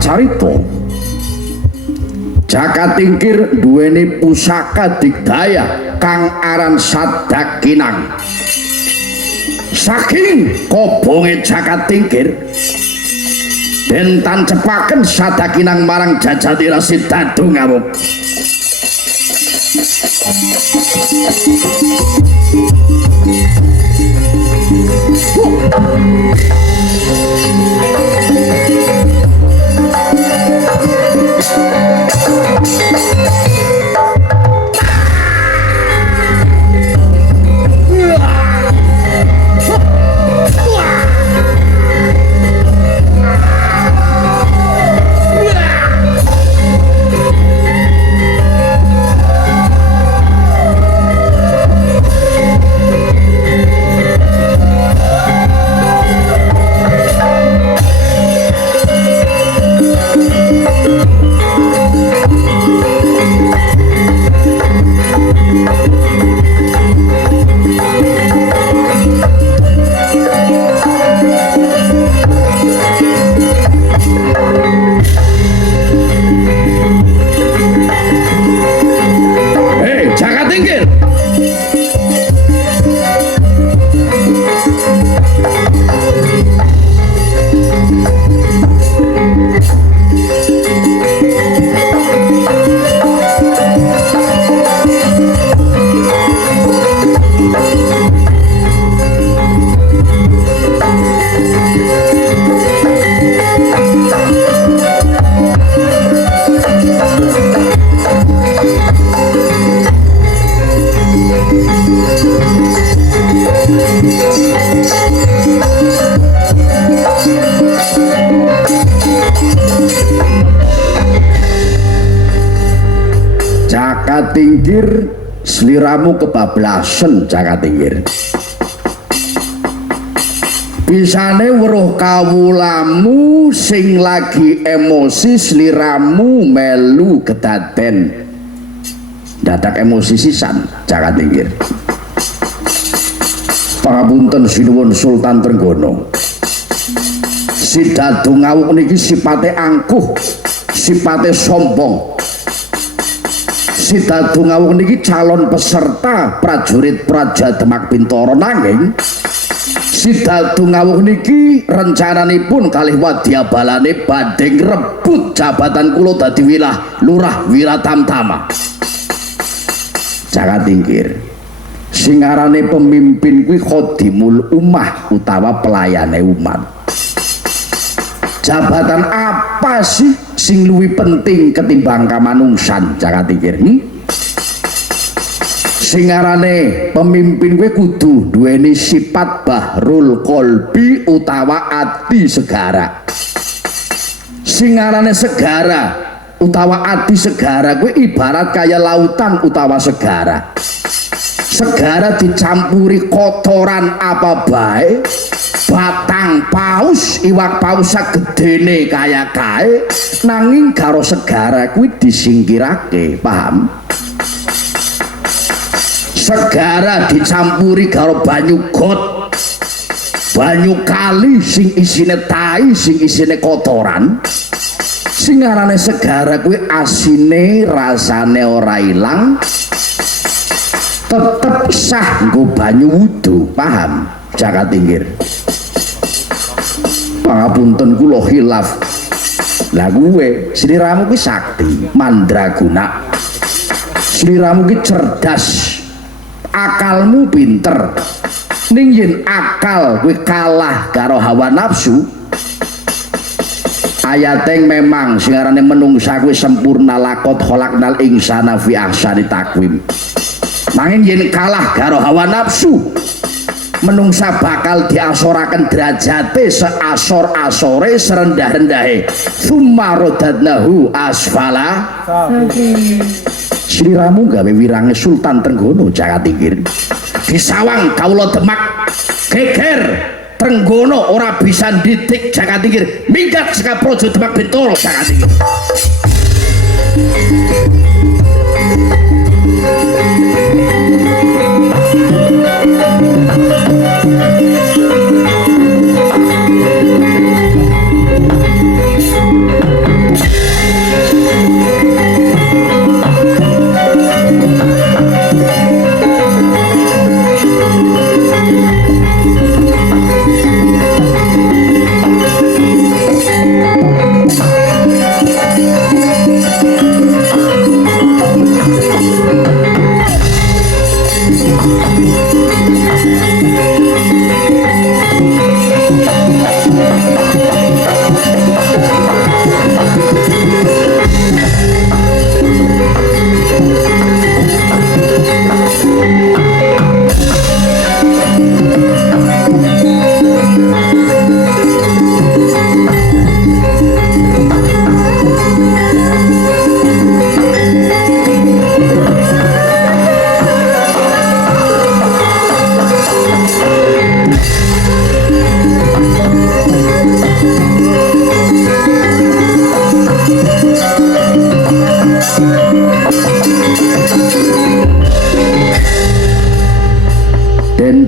Carita Jakatingkir duweni pusaka digdaya kang aran Sadakinang. Saking kobonge Jakatingkir den tancepaken Sadakinang marang Jajatira Sidadungawuk. Jakatingkir sliramu kebablasen Jakatingkir. Bisane weruh kawulamu sing lagi emosi sliramu melu kedaden. Dadak emosi sisan Jakatingkir. Pangapunten sinuwun Sultan Trenggono. Sidadungawuk niki sipate angkuh, sipate sombong. Sidadungawuk niki calon peserta prajurit Praja Demak Bintoro nanging Sidadungawuk niki rencananipun kalih wadyabalane badhe ngrebut jabatan kula dadi Lurah Wiratamtama. Jakatingkir sing arane pemimpin kuwi khodimul ummah utawa pelayane umat. Jabatan apa sih sing luwih penting ketimbang kamanungsan Jakatingkir? Sing arane pemimpin kuwi kudu duweni sifat bahrul qalbi utawa ati segara. Sing arane segara utawa ati segara kuwi ibarat kaya lautan utawa segara. Segara dicampuri kotoran apa bae, batang paus, iwak paus sagedene kaya kae, nanging karo segara kuwi disingkirake, paham? Segara dicampuri karo banyu got, banyu kali sing isine tai, sing isine kotoran. Sing arane segara kuwi asine rasane ora ilang, tetep sah nggo banyu wudu, paham Jakatingkir? Pangapunten kula khilaf. Lah kuwe sliramu ki sakti, mandraguna. Sliramu ki cerdas, akalmu pinter, ning yen akal kuwi kalah karo hawa nafsu ayateng memang sing arane menungsa kuwi sempurna lakot khalaqnal insana fi ahsani taqwim nanging yen kalah karo hawa nafsu menungsa bakal diasoraken derajate seasor-asore serendah-rendahe summa radadnahu asfala sliramu gawe wirange Sultan Trenggono Jakatingkir disawang kawula Demak geger Trenggono ora bisa didik Jakatingkir minggat saka Praja Demak Bentol Jakatingkir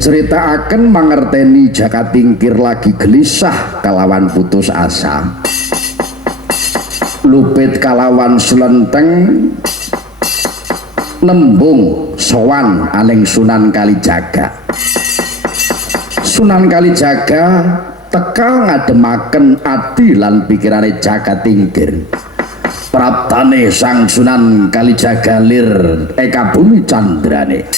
Ceritaaken mangerteni Jakatingkir lagi gelisah kalawan putus asa lupit kalawan slenteng nembung sowan aning Sunan Kalijaga Sunan Kalijaga teka ngademaken ati lan pikirane Jakatingkir praptane sang Sunan Kalijaga lir eka bumi candrane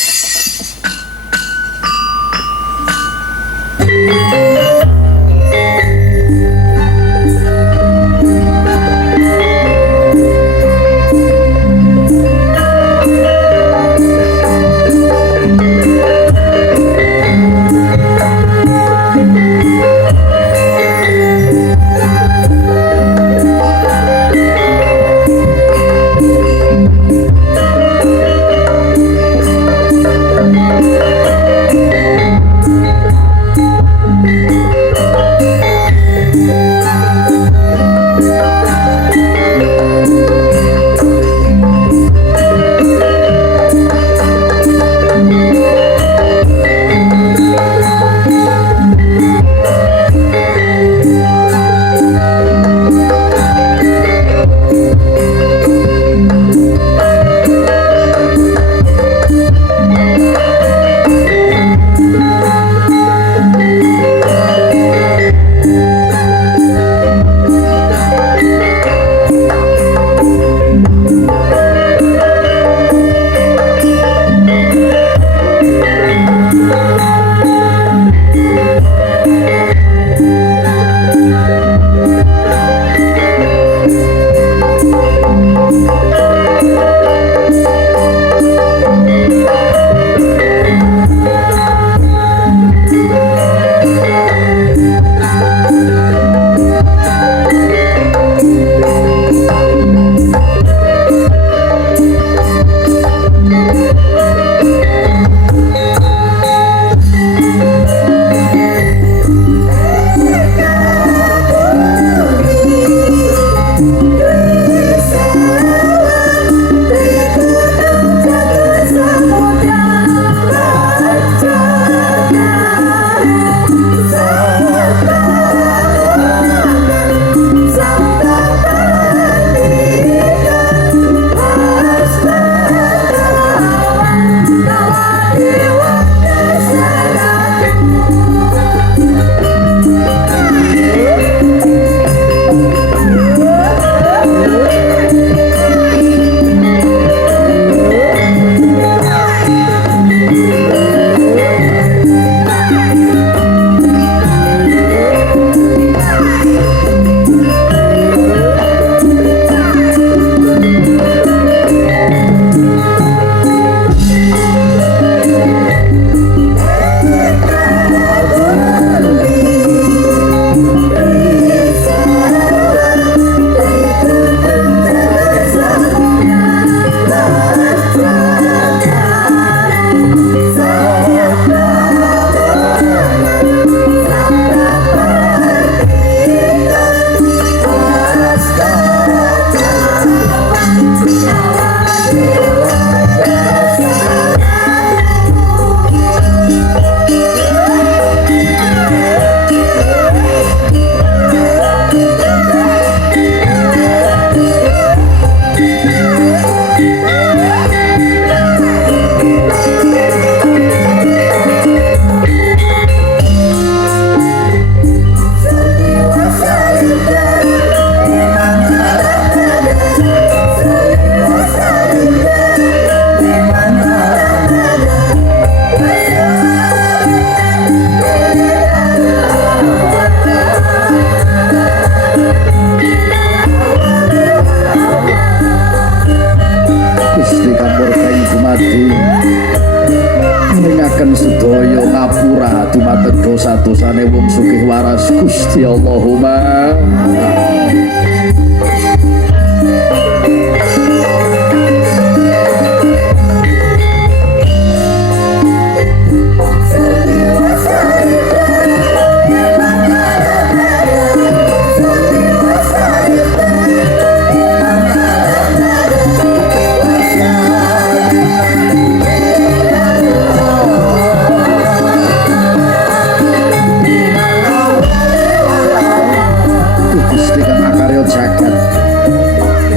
dosa-dosane wong sugih waras Gusti Allahumma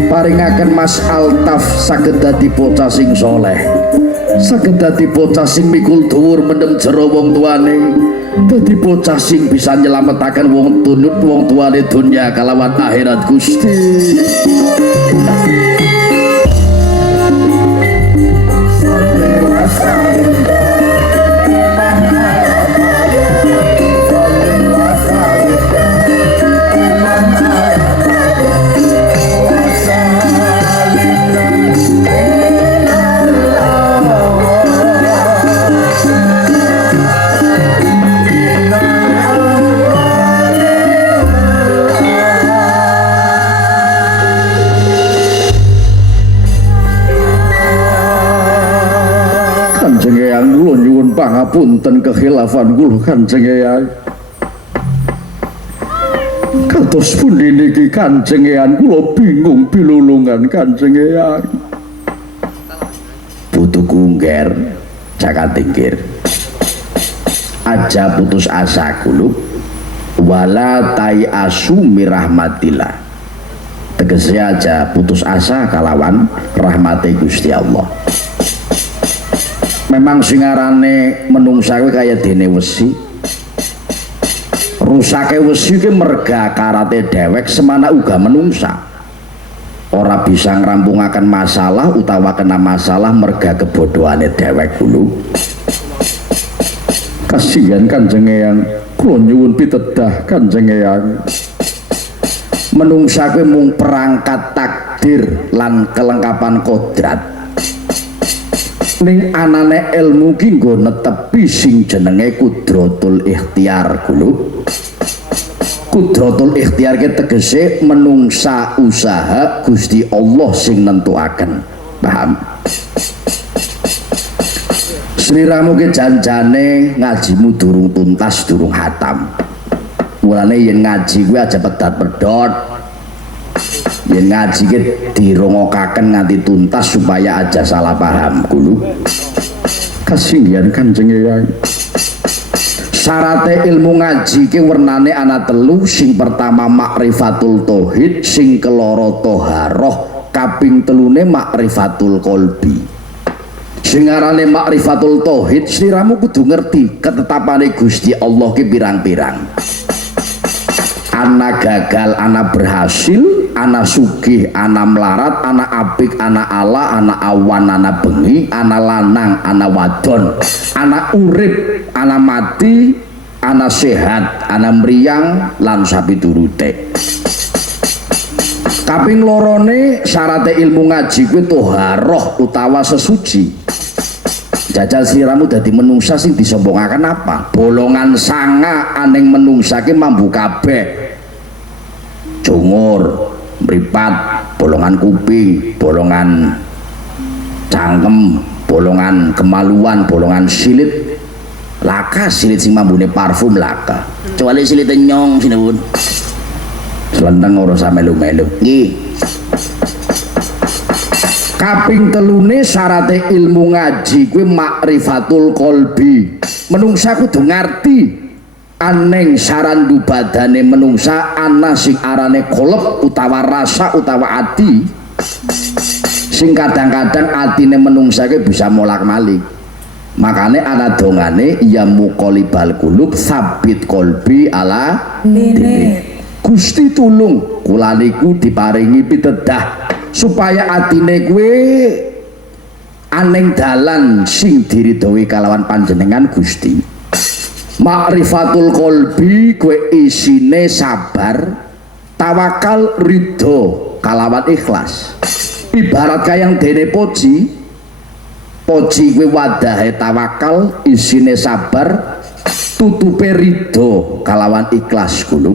paringaken Mas Altaf saged dadi bocah sing saleh saged dadi bocah sing mikul dhuwur mendem jero wong tuane dadi bocah sing bisa nyelametaken wong tunut wong tuane dunya kalawan akhirat Gusti pangapunten kekhilafan kula Kanjeng Eyang kados pundi niki Kanjeng Eyang kula bingung pilulungan Kanjeng Eyang butuh kungger jagat tingkir aja putus asa kulub wala tai asu mirahmatillah tegese aja putus asa kalawan rahmate Gusti Allah. Memang singarane menungsa kuwi kaya dene wesi. Rusake wesi ki merga karate dewek semana uga menungsa. Ora bisa ngrampungaken masalah utawa kena masalah merga kebodohane dewek dulu. Kasihan Kanjeng Eyang, kula nyuwun pitedah Kanjeng Eyang. Menungsa kuwi mung perangkat takdir lan kelengkapan kodrat. Ning anane ilmu ki nggo netepi sing jenenge kudratul ikhtiar kulo. Kudratul ikhtiar ki tegese menungsa usaha Gusti Allah sing nentuaken. Paham? Sliramu ki janjane ngajimu durung tuntas, durung hatam. Mulane yen ngaji kuwi aja pedat-pedot. Yen ngaji ki dirongokaken nganti tuntas supaya aja salah paham kulo. Kasihan Kanjeng Eyang. Syarate ilmu ngaji ki wernane ana telu. Sing pertama makrifatul tauhid, sing keloro toharoh, kaping telune makrifatul kolbi. Sing arane makrifatul tauhid sliramu kudu ngerti ketetapane Gusti Allah ki pirang-pirang. Ana gagal, ana berhasil, ana sugih, ana melarat, ana apik, ana ala, ana awan, ana bengi, ana lanang, ana wadon, ana urip, ana mati, ana sehat, ana mriyang lan sapiturute. Kaping lorone syarate ilmu ngaji kuwi toharoh utawa sesuci. Jajal sliramu dadi menungsa sing disombongaken apa? Bolongan sanga aning menungsa ki mambu kabeh. Jungur, mripat, bolongan kuping, bolongan cangkem, bolongan kemaluan, bolongan silit. Laka silit sing mambune parfum laka. Kecuali silit nyong sinewun. Selenteng ora sampe melu-melu. Nggih. Kaping telune syarate ilmu ngaji kuwi makrifatul qalbi. Menungsa kudu ngerti aneng sarandu badane menungsa ana sing arane kolep utawa rasa utawa ati. Sing kadang-kadang atine menungsa ki bisa molak-malik. Makane ana dongane ya muqallibal qulub sabit qalbi ala dini. Gusti tulung kula niku diparingi pitedah supaya atine kuwe aneng dalan sing diridhoi kalawan panjenengan Gusti. Makrifatul qalbi kuwe isine sabar, tawakal, ridho kalawan ikhlas. Ibarat kayang dene poci kuwe wadahe tawakal, isine sabar, tutupe ridho kalawan ikhlas kula.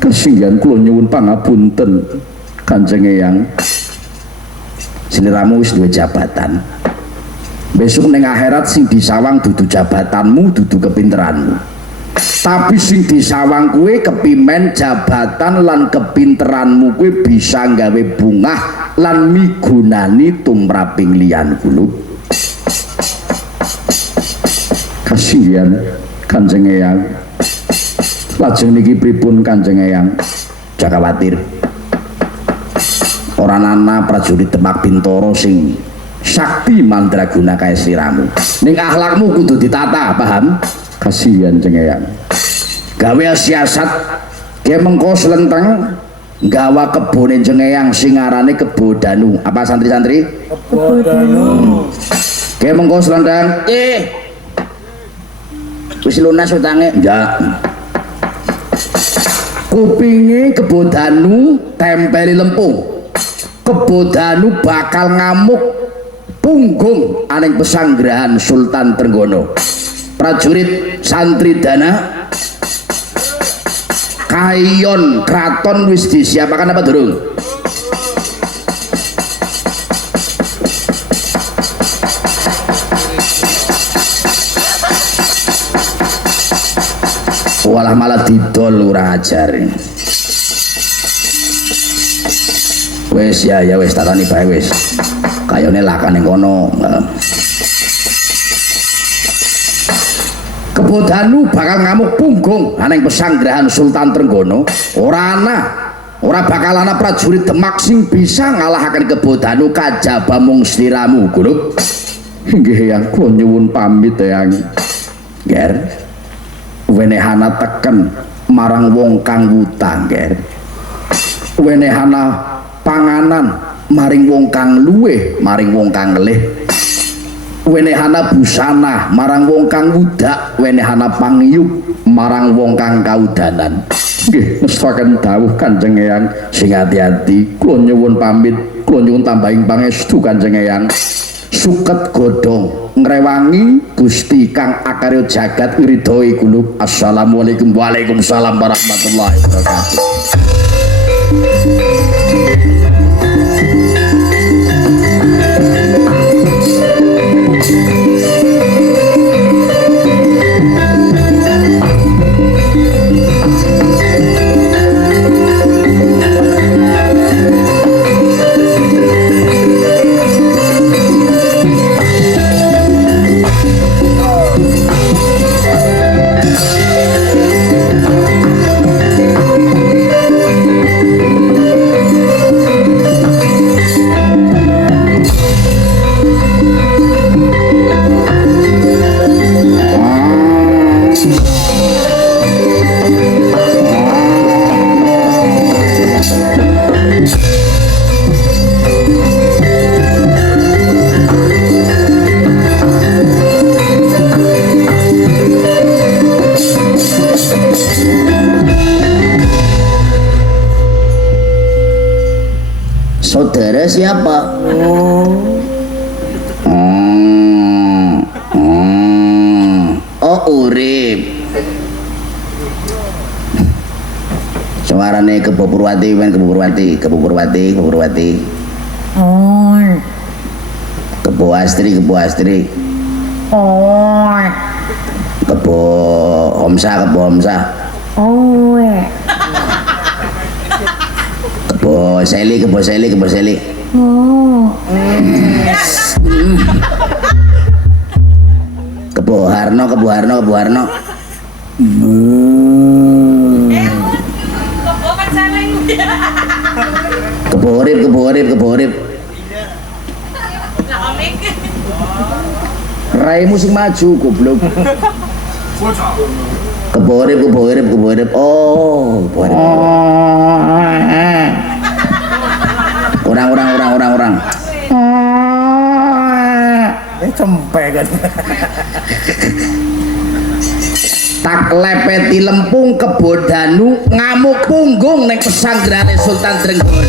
Kesinggihan kula nyuwun pangapunten Kanjeng Eyang. Sliramu wis duwe jabatan. Besok ning akhirat sing disawang dudu jabatanmu, dudu kepinteranmu. Tapi sing disawang kuwe kepimen jabatan lan kepinteranmu kuwe bisa gawe bungah lan migunani tumraping liyan kula. Kasihan Kanjeng Eyang. Lajeng niki pripun Kanjeng Eyang? Jangan khawatir. Ora ana prajurit Demak Bintoro sing sakti mandraguna kaya sliramu. Ning akhlakmu kudu ditata, paham? Kasihan Jeng Eyang. Gawe siasat ge mengko slenteng gawa kebone Jeng Eyang sing arane Kebo Danu. Apa santri-santri? Kebo Danu. Ge mengko slenteng wis lunas utange? Ya. Kupinge Kebo Danu tempeli lempung. Kebo Danu bakal ngamuk punggung aning pesanggrahan Sultan Trenggono. Prajurit santri dana kayon kraton wis disiapakan apa durung? Walah malah didol ora ajar. Wes ya wes tatani bae wes. Kayone lakan ning kono. Kebo Danu bakal ngamuk punggung aning pesanggrahan Sultan Trenggono. Ora bakal ana prajurit Demak sing bisa ngalahaken Kebo Danu kajaba mung sliramu, Guru. Nggih Yang kula nyuwun pamit Yang. Ger. Wenehana teken marang wong kang wutang, Ger. Wenehana panganan maring wong kang luweh maring wong kang ngelih. Wenehana busana marang wong kang wudak, wenehana pangyup marang wong kang kaudanan. Nggih mestaken dawuh Kanjeng Eyang sing ati-ati. Kula nyuwun pamit, kula nyuwun tambahing pangestu Kanjeng Eyang. Suket godhong ngrewangi Gusti kang akarya jagat ngridhoi kula. Assalamualaikum. Waalaikumsalam warahmatullahi wabarakatuh. Saudara siapa? Oh urip. Suarane Kebo Purwati, Kebo Astri. Kebo Homsa. Kebo Seli. Kebo Harno. Kebo Urip. Raimu sing maju goblok. Kebo Urip. Oh, Kebo Urip. Orang. Cempe kan. Tak lepeti lempung Kebo Danu ngamuk punggung ning pesanggrahane Sultan Trenggono.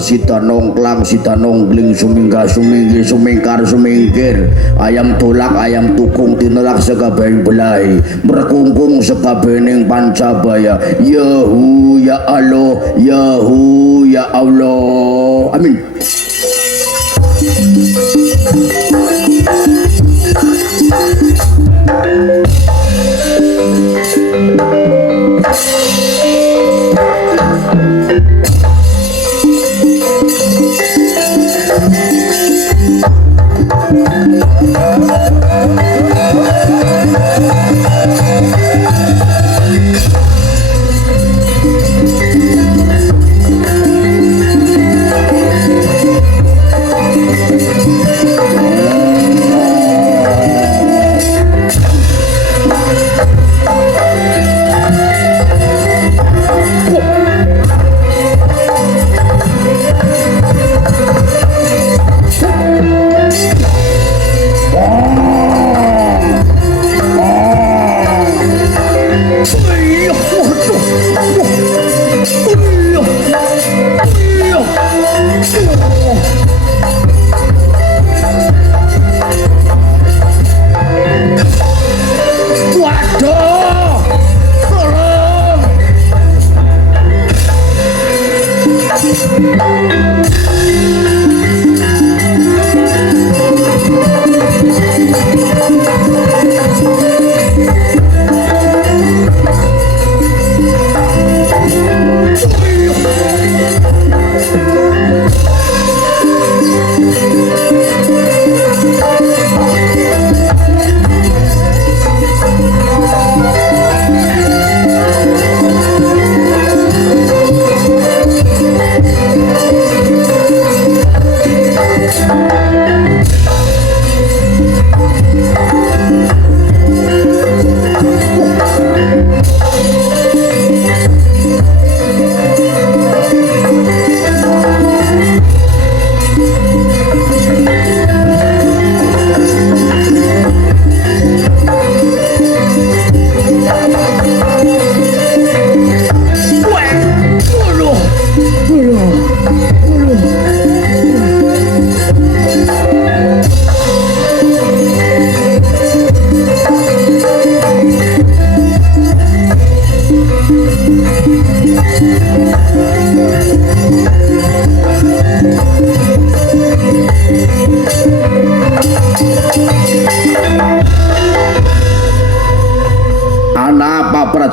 sida nongklang sida nonggling sumingga suminggi sumingkar sumingkir ayam tolak ayam tukung tinelak sekabehing belahi berkungkung sekabening pancabaya yahu ya Allah yahu ya Allah amin.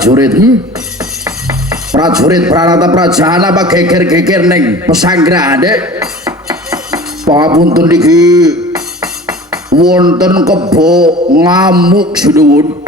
Prajurit prajurit pranata prajana apa geger-geger ning pesanggrahan Dek pangapunten niki wonten kebo ngamuk sinuwun